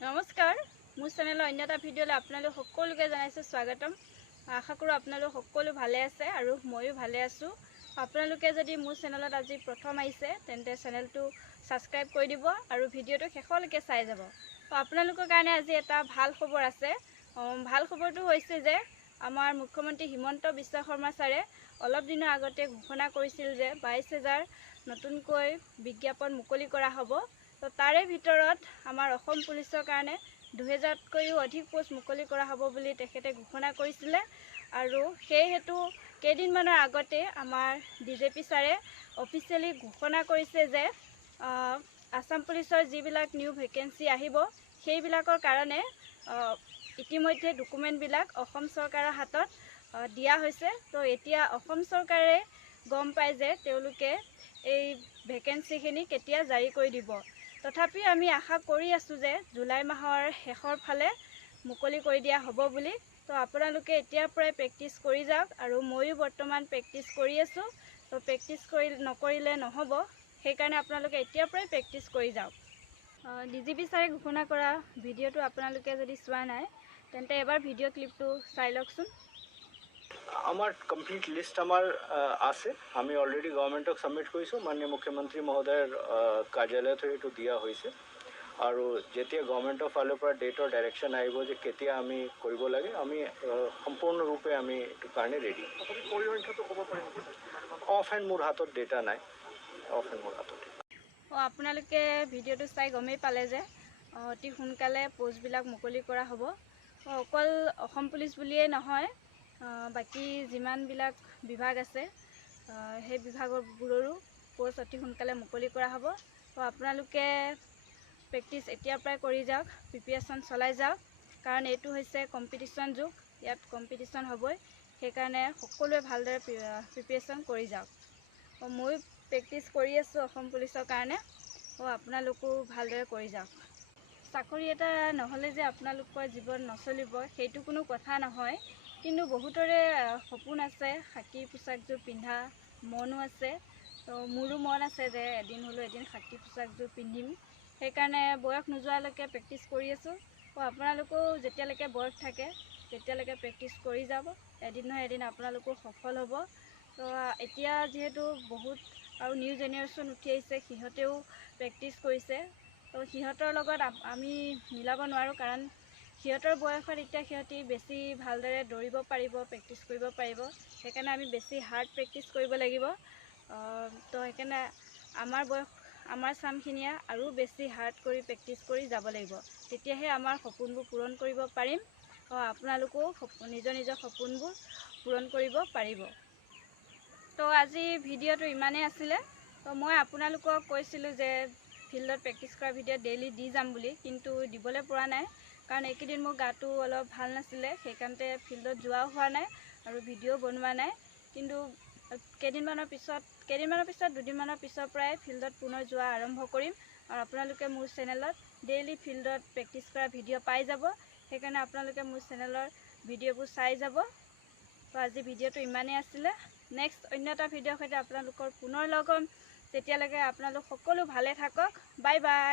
নমস্কাৰ, মোৰ চেনেলৰ অন্য এটা ভিডিঅ'লৈ আপোনালোক সকলোকে জনাইছোঁ স্বাগতম। আশা কৰোঁ আপোনালোক সকলো ভালে আছে আৰু ময়ো ভালে আছোঁ। আপোনালোকে যদি মোৰ চেনেলত আজি প্ৰথম আহিছে তেন্তে চেনেলটো ছাবস্ক্ৰাইব কৰি দিব আৰু ভিডিঅ'টো শেষলৈকে চাই যাব। আপোনালোকৰ কাৰণে আজি এটা ভাল খবৰ আছে। ভাল খবৰটো হৈছে যে আমাৰ মুখ্যমন্ত্ৰী হিমন্ত বিশ্ব শৰ্মা ছাৰে অলপ দিনৰ আগতে ঘোষণা কৰিছিল যে 22,000 নতুনকৈ বিজ্ঞাপন মুকলি কৰা হ'ব। তো তাৰে ভিতৰত আমাৰ অসম পুলিচৰ কাৰণে 2,000তকৈও অধিক পোষ্ট মুকলি কৰা হ'ব বুলি তেখেতে ঘোষণা কৰিছিলে। আৰু সেইহেতু কেইদিনমানৰ আগতে আমাৰ DJP ছাৰে অফিচিয়েলি ঘোষণা কৰিছে যে আসাম পুলিচৰ যিবিলাক নিউ ভেকেঞ্চি আহিব সেইবিলাকৰ কাৰণে ইতিমধ্যে ডকুমেণ্টবিলাক অসম চৰকাৰৰ হাতত দিয়া হৈছে। তো এতিয়া অসম চৰকাৰে গম পায় যে তেওঁলোকে এই ভেকেঞ্চিখিনি কেতিয়া জাৰি কৰি দিব। তথাপিও আমি আশা কৰি আছোঁ যে জুলাই মাহৰ শেষৰ ফালে মুকলি কৰি দিয়া হ'ব বুলি। তো আপোনালোকে এতিয়াৰ পৰাই প্ৰেক্টিছ কৰি যাওক আৰু ময়ো বৰ্তমান প্ৰেক্টিছ কৰি আছোঁ। তো প্ৰেক্টিছ নকৰিলে নহ'ব, সেইকাৰণে আপোনালোকে এতিয়াৰ পৰাই প্ৰেক্টিছ কৰি যাওক। DJP ছাৰে ঘোষণা কৰা ভিডিঅ'টো আপোনালোকে যদি চোৱা নাই তেন্তে এবাৰ ভিডিঅ' ক্লিপটো চাই লওকচোন। আমাৰ কমপ্লিট লিষ্ট আমাৰ আছে, আমি অলৰেডি গভৰ্নমেন্টক সাবমিট কৰিছোঁ। মাননীয় মুখ্যমন্ত্ৰী মহোদয়ৰ কাৰ্যালয়ত এইটো দিয়া হৈছে আৰু যেতিয়া গভৰ্নমেন্টৰ ফালৰ পৰা ডেটৰ ডাইৰেকশ্যন আহিব যে কেতিয়া আমি কৰিব লাগে, আমি সম্পূৰ্ণৰূপে আমি এইটো কাৰণে ৰেডি। পৰিসংখ্যাটো ক'ব পাৰিম? অফ হেণ্ড মোৰ হাতত ডেটা নাই, অফ হেণ্ড মোৰ হাতত। আপোনালোকে ভিডিঅ'টো চাই গমেই পালে যে অতি সোনকালে পোষ্টবিলাক মুকলি কৰা হ'ব। অকল অসম পুলিচ বুলিয়েই নহয়, বাকী যিমানবিলাক বিভাগ আছে সেই বিভাগবোৰৰো পোষ্ট অতি সোনকালে মুকলি কৰা হ'ব। তো আপোনালোকে প্ৰেক্টিছ এতিয়াৰ পৰাই কৰি যাওক, প্ৰিপেৰেশ্যন চলাই যাওক, কাৰণ এইটো হৈছে কম্পিটিশ্যন যুগ, ইয়াত কম্পিটিশ্যন হ'বই। সেইকাৰণে সকলোৱে ভালদৰে প্ৰিপেৰেশ্যন কৰি যাওক। ময়ো প্ৰেক্টিছ কৰি আছোঁ অসম পুলিচৰ কাৰণে, আপোনালোকো ভালদৰে কৰি যাওক। চাকৰি এটা নহ'লে যে আপোনালোকৰ জীৱন নচলিব সেইটো কোনো কথা নহয়, কিন্তু বহুতৰে সপোন আছে খাকী পোচাকযোৰ পিন্ধা, মনো আছে। তো মোৰো মন আছে যে এদিন হ'লেও এদিন খাকী পোচাকযোৰ পিন্ধিম। সেইকাৰণে বয়স নোযোৱালৈকে প্ৰেক্টিছ কৰি আছোঁ। আপোনালোকেও যেতিয়ালৈকে বয়স থাকে তেতিয়ালৈকে প্ৰেক্টিছ কৰি যাব, এদিন নহয় এদিন আপোনালোকো সফল হ'ব। তো এতিয়া যিহেতু বহুত আৰু নিউ জেনেৰেশ্যন উঠি আহিছে, সিহঁতেও প্ৰেক্টিছ কৰিছে। তো সিহঁতৰ লগত আমি মিলাব নোৱাৰোঁ, কাৰণ সিহঁতৰ বয়সত এতিয়া সিহঁতি বেছি ভালদৰে দৌৰিব পাৰিব, প্ৰেক্টিছ কৰিব পাৰিব। সেইকাৰণে আমি বেছি হাৰ্ড প্ৰেক্টিছ কৰিব লাগিব। তো সেইকাৰণে আমাৰ চামখিনিয়ে আৰু বেছি হাৰ্ড কৰি প্ৰেক্টিছ কৰি যাব লাগিব, তেতিয়াহে আমাৰ সপোনবোৰ পূৰণ কৰিব পাৰিম। আপোনালোকেও নিজৰ নিজৰ সপোনবোৰ পূৰণ কৰিব পাৰিব। তো আজি ভিডিঅ'টো ইমানেই আছিলে। তো মই আপোনালোকক কৈছিলোঁ যে ফিল্ডত প্ৰেক্টিছ কৰা ভিডিঅ' ডেইলি দি যাম বুলি, কিন্তু দিবলৈ পৰা নাই, কাৰণ এইকেইদিন মোৰ গাটো অলপ ভাল নাছিলে। সেইকাৰণতে ফিল্ডত যোৱাও হোৱা নাই আৰু ভিডিঅ' বনোৱা নাই। কিন্তু দুদিনমানৰ পিছৰ পৰাই ফিল্ডত পুনৰ যোৱা আৰম্ভ কৰিম। আৰু আপোনালোকে মোৰ চেনেলত ডেইলি ফিল্ডত প্ৰেক্টিছ কৰা ভিডিঅ' পাই যাব। সেইকাৰণে আপোনালোকে মোৰ চেনেলৰ ভিডিঅ'বোৰ চাই যাব। তো আজি ভিডিঅ'টো ইমানেই আছিলে। নেক্সট অন্য এটা ভিডিঅ'ৰ সৈতে আপোনালোকৰ পুনৰ লগ হ'ম। তেতিয়ালৈকে আপোনালোক সকলো ভালে থাকক। Bye bye.